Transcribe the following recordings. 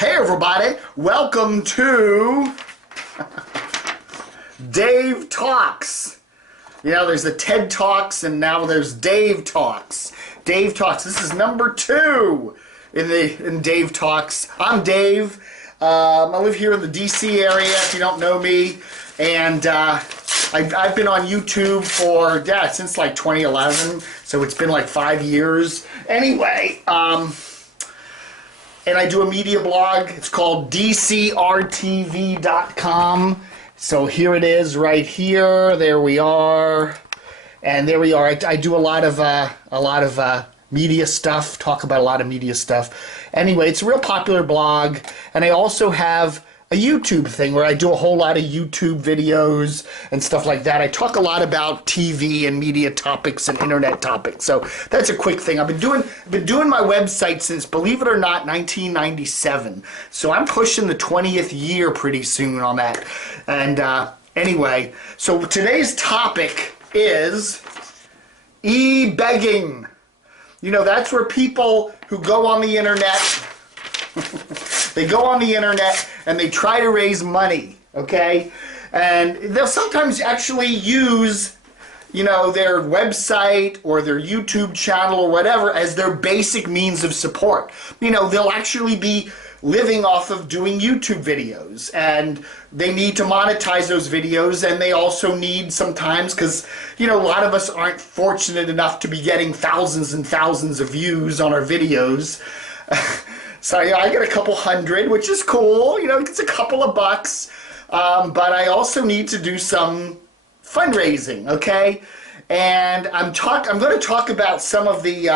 Hey everybody, welcome to Dave Talks. You know, there's the TED Talks and now there's Dave Talks. Dave Talks. This is number 2 in Dave Talks. I'm Dave. I live here in the DC area, if you don't know me. And I've been on YouTube for, since like 2011. So it's been like 5 years. Anyway, and I do a media blog. It's called DCRTV.com. So here it is right here. There we are. And there we are. I do a lot of media stuff, talk about a lot of media stuff. Anyway, it's a real popular blog. And I also have a YouTube thing where I do a whole lot of YouTube videos and stuff like that. I talk a lot about TV and media topics and internet topics. So that's a quick thing. I've been doing my website since, believe it or not, 1997. So I'm pushing the 20th year pretty soon on that. And anyway, so today's topic is e-begging. You know, that's where people who go on the internet they go on the internet and they try to raise money, okay? And they'll sometimes actually use, you know, their website or their YouTube channel or whatever as their basic means of support. You know, they'll actually be living off of doing YouTube videos, and they need to monetize those videos, and they also need sometimes, because, you know, a lot of us aren't fortunate enough to be getting thousands and thousands of views on our videos. So yeah, I get a couple hundred, which is cool. You know, it's a couple of bucks. But I also need to do some fundraising, okay? And I'm going to talk about some of the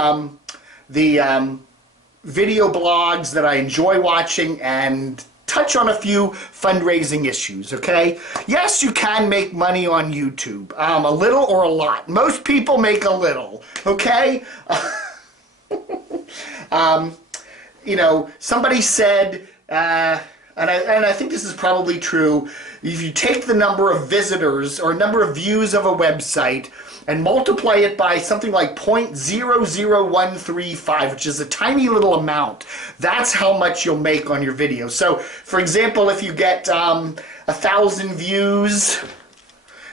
video blogs that I enjoy watching and touch on a few fundraising issues, okay? Yes, you can make money on YouTube, a little or a lot. Most people make a little, okay? You know, somebody said, and I think this is probably true, if you take the number of visitors or number of views of a website and multiply it by something like 0.00135, which is a tiny little amount, that's how much you'll make on your video. So, for example, if you get 1,000 views,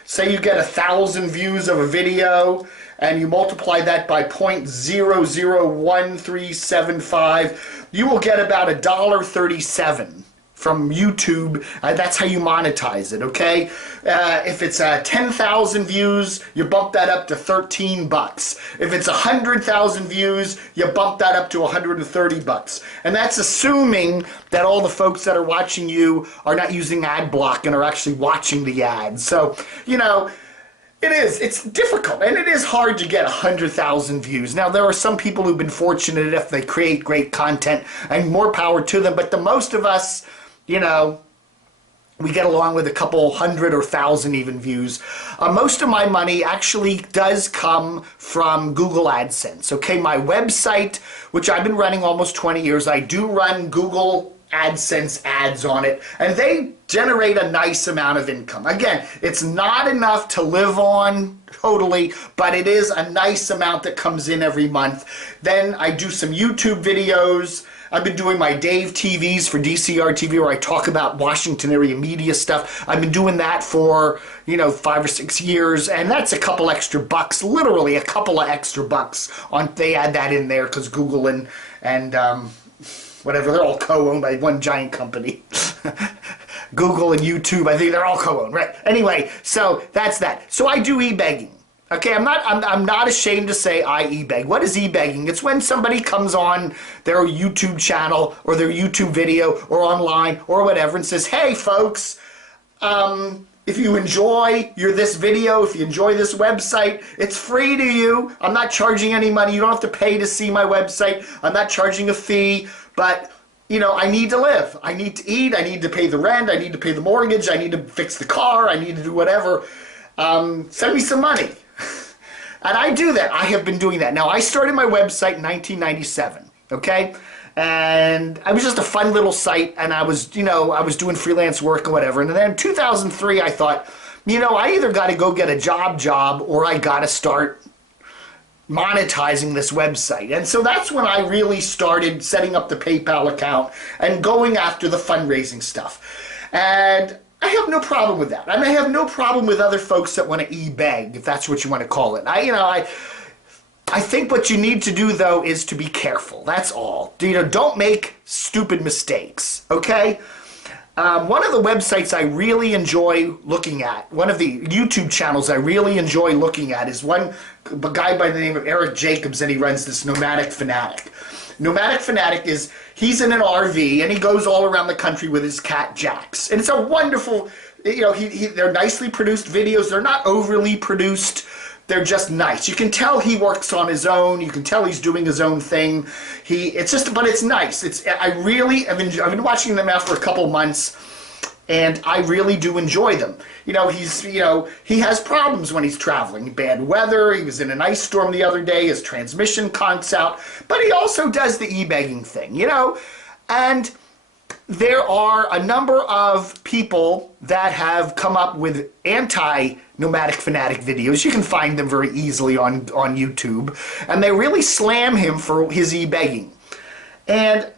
say you get 1,000 views of a video, and you multiply that by 0.001375, you will get about $1.37 from YouTube. That's how you monetize it, okay? If it's 10,000 views, you bump that up to 13 bucks. If it's 100,000 views, you bump that up to 130 bucks. And that's assuming that all the folks that are watching you are not using ad block and are actually watching the ads. So, you know, it's difficult, and it is hard to get 100,000 views. Now, there are some people who've been fortunate if they create great content, and more power to them, but the most of us, you know, we get along with a couple hundred or 1,000 even views. Most of my money actually does come from Google AdSense, okay? My website, which I've been running almost 20 years, I do run Google AdSense ads on it, and they generate a nice amount of income. Again, it's not enough to live on totally, but it is a nice amount that comes in every month. Then I do some YouTube videos. I've been doing my Dave TVs for DCR TV where I talk about Washington area media stuff. I've been doing that for, you know, 5 or 6 years, and that's a couple extra bucks, literally a couple of extra bucks. They add that in there because Google and whatever, they're all co-owned by one giant company. Google and YouTube, I think they're all co-owned, right? Anyway, so that's that. So I do e-begging. Okay, I'm not ashamed to say I e-beg. What is e-begging? It's when somebody comes on their YouTube channel or their YouTube video or online or whatever and says, hey folks, if you enjoy this video, if you enjoy this website, it's free to you. I'm not charging any money. You don't have to pay to see my website. I'm not charging a fee, but you know, I need to live. I need to eat. I need to pay the rent. I need to pay the mortgage. I need to fix the car. I need to do whatever. Send me some money. And I do that. I have been doing that. Now, I started my website in 1997, okay? And I was just a fun little site, and I was, you know, I was doing freelance work or whatever. And then in 2003, I thought, you know, I either got to go get a job or I got to start monetizing this website. And so that's when I really started setting up the PayPal account and going after the fundraising stuff. And I have no problem with that. And I have no problem with other folks that want to e-beg, if that's what you want to call it. I think what you need to do, though, is to be careful. That's all. Don't make stupid mistakes, okay? One of the websites I really enjoy looking at, one of the YouTube channels I really enjoy looking at is a guy by the name of Eric Jacobs, and he runs this Nomadic Fanatic. Nomadic Fanatic he's in an RV, and he goes all around the country with his cat Jax. And it's a wonderful, they're nicely produced videos. They're not overly produced. They're just nice. You can tell he works on his own. You can tell he's doing his own thing. But it's nice. I've been watching them now for a couple months, and I really do enjoy them. He has problems when he's traveling. Bad weather. He was in an ice storm the other day. His transmission conks out. But he also does the e-begging thing, and there are a number of people that have come up with anti-Nomadic Fanatic videos. You can find them very easily on YouTube. And they really slam him for his e-begging. And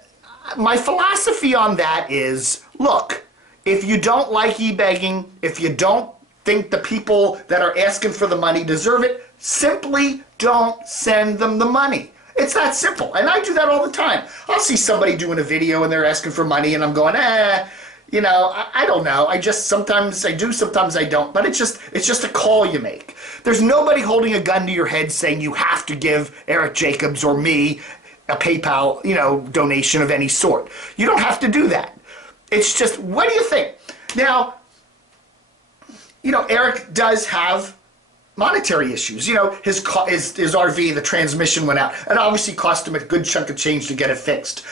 my philosophy on that is, look, if you don't like e-begging, if you don't think the people that are asking for the money deserve it, simply don't send them the money. It's that simple. And I do that all the time. I'll see somebody doing a video and they're asking for money and I'm going, I don't know. Sometimes I do, sometimes I don't. But it's just a call you make. There's nobody holding a gun to your head saying you have to give Eric Jacobs or me a PayPal, donation of any sort. You don't have to do that. It's just, what do you think? Now, Eric does have monetary issues. His RV, the transmission went out, and obviously cost him a good chunk of change to get it fixed.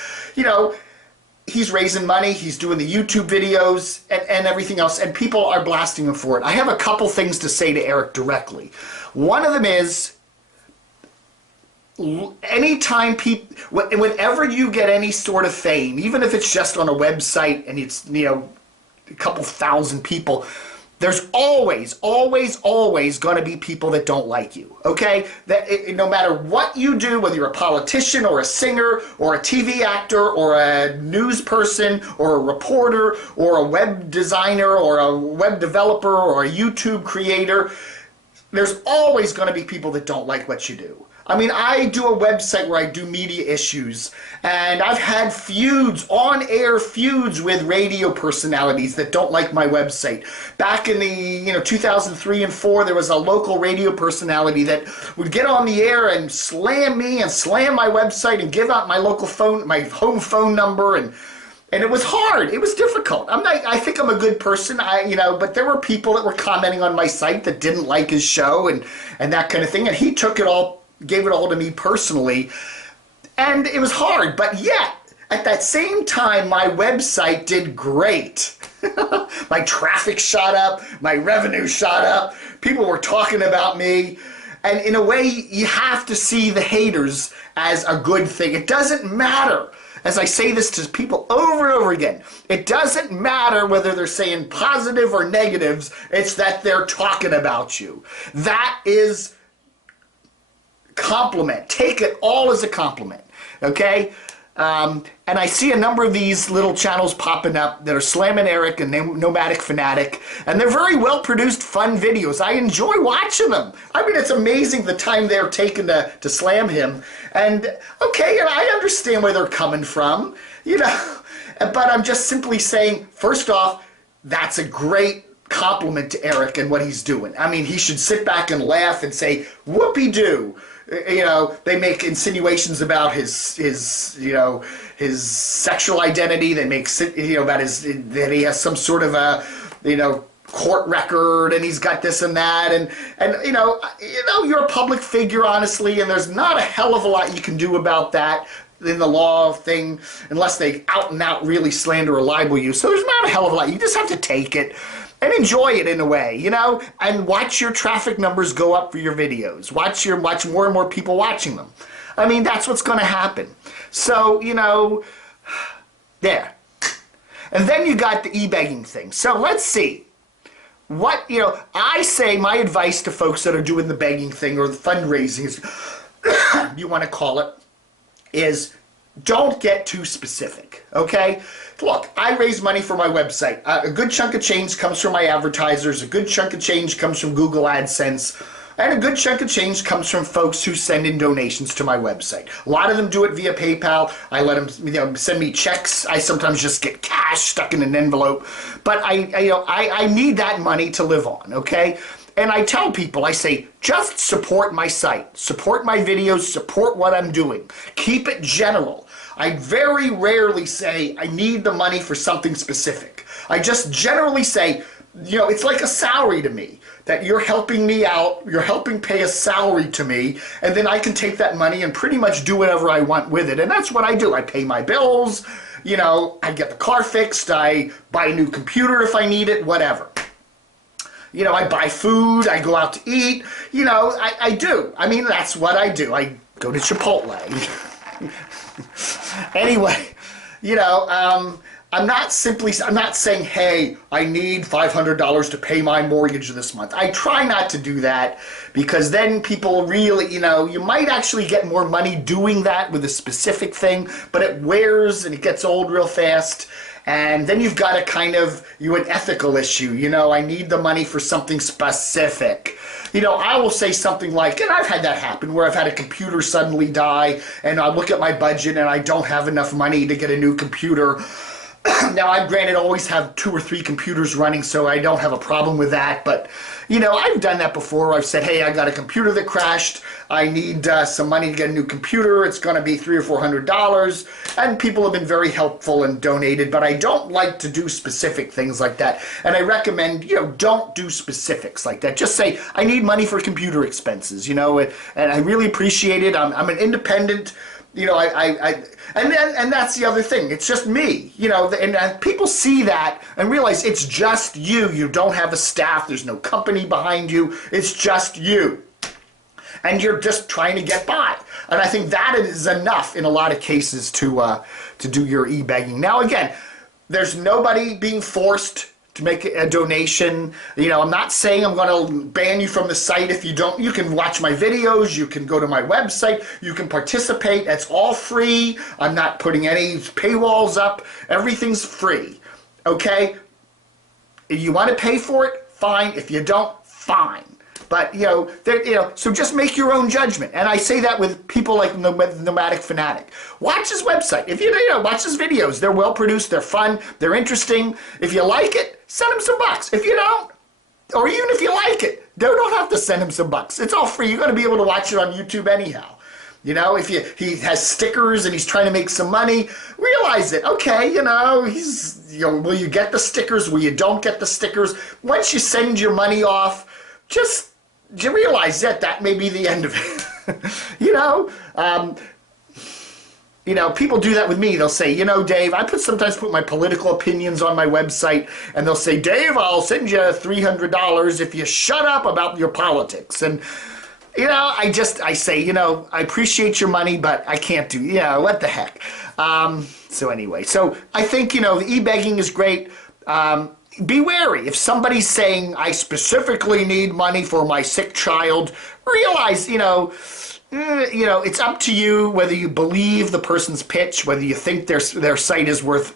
He's raising money, he's doing the YouTube videos and everything else, and people are blasting him for it. I have a couple things to say to Eric directly. One of them is, whenever you get any sort of fame, even if it's just on a website and it's, a couple thousand people, there's always going to be people that don't like you, okay? No matter what you do, whether you're a politician or a singer or a TV actor or a news person or a reporter or a web designer or a web developer or a YouTube creator, there's always going to be people that don't like what you do. I do a website where I do media issues, and I've had on-air feuds with radio personalities that don't like my website. Back in the 2003 and 4, there was a local radio personality that would get on the air and slam me and slam my website and give out my local phone, my home phone number, and it was hard. It was difficult. I think I'm a good person, but there were people that were commenting on my site that didn't like his show and that kind of thing, and he gave it all to me personally, and it was hard. But yet, at that same time, my website did great. My traffic shot up, my revenue shot up, people were talking about me, and in a way, you have to see the haters as a good thing. It doesn't matter, as I say this to people over and over again, it doesn't matter whether they're saying positive or negatives, it's that they're talking about you. That is compliment. Take it all as a compliment, okay? And I see a number of these little channels popping up that are slamming Eric and Nomadic Fanatic, and they're very well produced, fun videos. I enjoy watching them. It's amazing the time they're taking to slam him. And okay, and I understand where they're coming from, but I'm just simply saying, first off, that's a great compliment to Eric and what he's doing. He should sit back and laugh and say, whoopee-doo. They make insinuations about his sexual identity. They make, about that he has some sort of a, court record, and he's got this and that, and you're a public figure, honestly, and there's not a hell of a lot you can do about that in the law thing, unless they out and out really slander or libel you. So there's not a hell of a lot. You just have to take it and enjoy it in a way, and watch your traffic numbers go up for your videos. Watch more and more people watching them. That's what's going to happen. So, there. And then you got the e-begging thing. So let's see. I say my advice to folks that are doing the begging thing or the fundraising is, you want to call it, is don't get too specific, okay? Look, I raise money for my website. A good chunk of change comes from my advertisers. A good chunk of change comes from Google AdSense. And a good chunk of change comes from folks who send in donations to my website. A lot of them do it via PayPal. I let them, send me checks. I sometimes just get cash stuck in an envelope. But I need that money to live on, okay? And I tell people, I say, just support my site, support my videos, support what I'm doing. Keep it general. I very rarely say I need the money for something specific. I just generally say, it's like a salary to me, that you're helping me out, you're helping pay a salary to me, and then I can take that money and pretty much do whatever I want with it. And that's what I do. I pay my bills, I get the car fixed, I buy a new computer if I need it, whatever. I buy food, I go out to eat, I do. I mean, that's what I do. I go to Chipotle. Anyway, I'm not saying, hey, I need $500 to pay my mortgage this month. I try not to do that because then people really, you might actually get more money doing that with a specific thing, but it wears and it gets old real fast. And then you've got an ethical issue. I need the money for something specific. I will say something like, and I've had that happen, where I've had a computer suddenly die, and I look at my budget and I don't have enough money to get a new computer. Now, I granted always have 2 or 3 computers running, so I don't have a problem with that. But, I've done that before. I've said, hey, I got a computer that crashed. I need some money to get a new computer. It's going to be $300 or $400. And people have been very helpful and donated. But I don't like to do specific things like that. And I recommend, don't do specifics like that. Just say, I need money for computer expenses, and I really appreciate it. I'm an independent. And that's the other thing. It's just me, and people see that and realize it's just you. You don't have a staff. There's no company behind you. It's just you. And you're just trying to get by. And I think that is enough in a lot of cases to do your e-begging. Now, again, there's nobody being forced to make a donation. I'm not saying I'm going to ban you from the site if you don't. You can watch my videos. You can go to my website. You can participate. It's all free. I'm not putting any paywalls up. Everything's free. Okay? If you want to pay for it, fine. If you don't, fine. But, so just make your own judgment. And I say that with people like Nomadic Fanatic. Watch his website. If watch his videos. They're well produced. They're fun. They're interesting. If you like it, send him some bucks. If you don't, or even if you like it, don't have to send him some bucks. It's all free. You're going to be able to watch it on YouTube anyhow. If he has stickers and he's trying to make some money, realize it. Okay, will you get the stickers? Will you don't get the stickers? Once you send your money off, just you realize that may be the end of it. People do that with me. They'll say, Dave, I sometimes put my political opinions on my website, and they'll say, Dave, I'll send you $300 if you shut up about your politics. And, I say, I appreciate your money, but I can't do, what the heck. So anyway, so I think, the e-begging is great. Be wary. If somebody's saying, I specifically need money for my sick child, realize, it's up to you whether you believe the person's pitch, whether you think their site is worth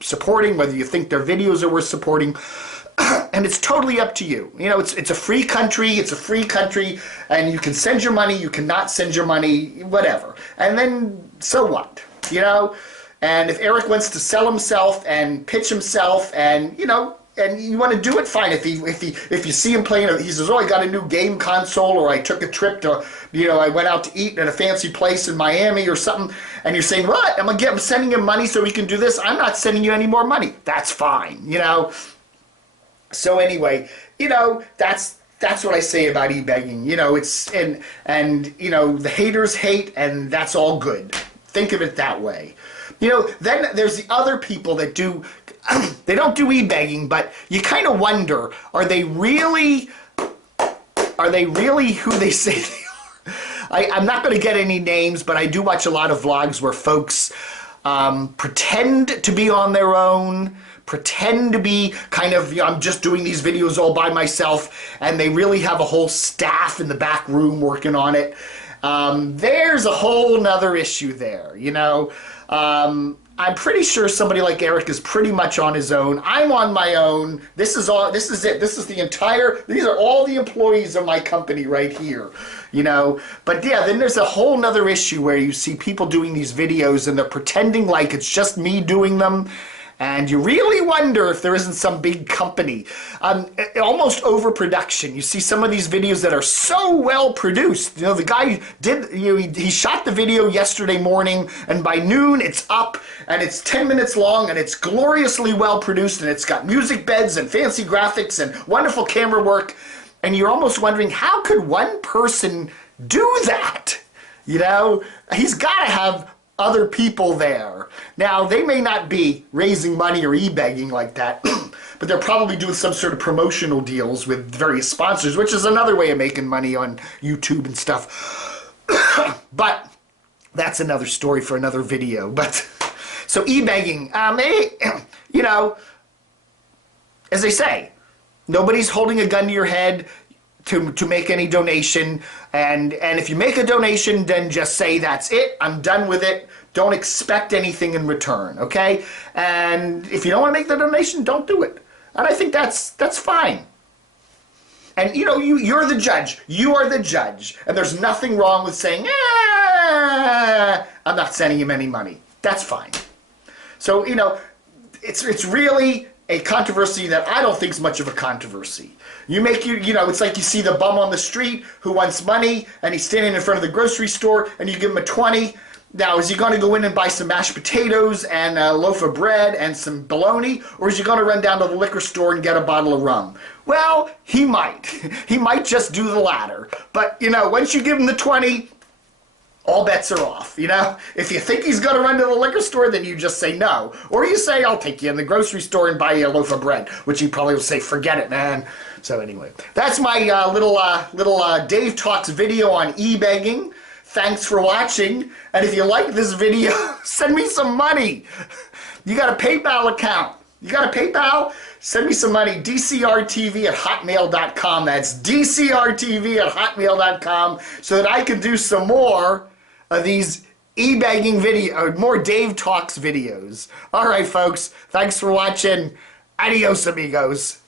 supporting, whether you think their videos are worth supporting. And it's totally up to you. It's a free country. It's a free country. And you can send your money. You cannot send your money, whatever. And then, so what? And if Eric wants to sell himself and pitch himself, and and you want to do it, fine. If you see him playing, he says, "Oh, I got a new game console," or "I took a trip to, I went out to eat at a fancy place in Miami or something," and you're saying, "What? I'm sending him money so he can do this." I'm not sending you any more money. That's fine, So anyway, that's what I say about e-begging. It's and the haters hate, and that's all good. Think of it that way. Then there's the other people that do, they don't do e-begging, but you kind of wonder, are they really who they say they are? I'm not going to get any names, but I do watch a lot of vlogs where folks pretend to be on their own, pretend to be kind of, I'm just doing these videos all by myself, and they really have a whole staff in the back room working on it. There's a whole nother issue there, you know. I'm pretty sure somebody like Eric is pretty much on his own. I'm on my own. This is all. This is it. This is the entire. These are all the employees of my company right here, you know. But yeah, then there's a whole nother issue where you see people doing these videos and they're pretending like it's just me doing them. And you really wonder if there isn't some big company. Almost overproduction. You see some of these videos that are so well produced. You know, the guy did, you know, he shot the video yesterday morning, and by noon it's up, and it's 10 minutes long, and it's gloriously well produced, and it's got music beds and fancy graphics and wonderful camera work. And you're almost wondering, how could one person do that? You know, he's got to have other people there. Now, they may not be raising money or e-begging like that, but they're probably doing some sort of promotional deals with various sponsors, which is another way of making money on YouTube and stuff. But that's another story for another video. But so e-begging, you know, as they say, nobody's holding a gun to your head to make any donation, and if you make a donation, then just say, that's it, I'm done with it. Don't expect anything in return, okay? And if you don't want to make the donation, don't do it. And I think that's fine. And you know, you're the judge. You are the judge. And there's nothing wrong with saying, I'm not sending him any money. That's fine. So, you know, it's really a controversy that I don't think is much of a controversy. You know, it's like you see the bum on the street who wants money, and he's standing in front of the grocery store, and you give him a 20. Now, is he going to go in and buy some mashed potatoes and a loaf of bread and some bologna, or is he going to run down to the liquor store and get a bottle of rum? Well, he might. He might just do the latter. But, you know, once you give him the 20, all bets are off, you know? If you think he's going to run to the liquor store, then you just say no. Or you say, I'll take you in the grocery store and buy you a loaf of bread, which he probably will say, forget it, man. So anyway, that's my little Dave Talks video on e-begging. Thanks for watching. And if you like this video, send me some money. You got a PayPal account. You got a PayPal? Send me some money. dcrtv@hotmail.com. That's dcrtv@hotmail.com, so that I can do some more of these e-begging video, more Dave Talks videos. All right, folks. Thanks for watching. Adios, amigos.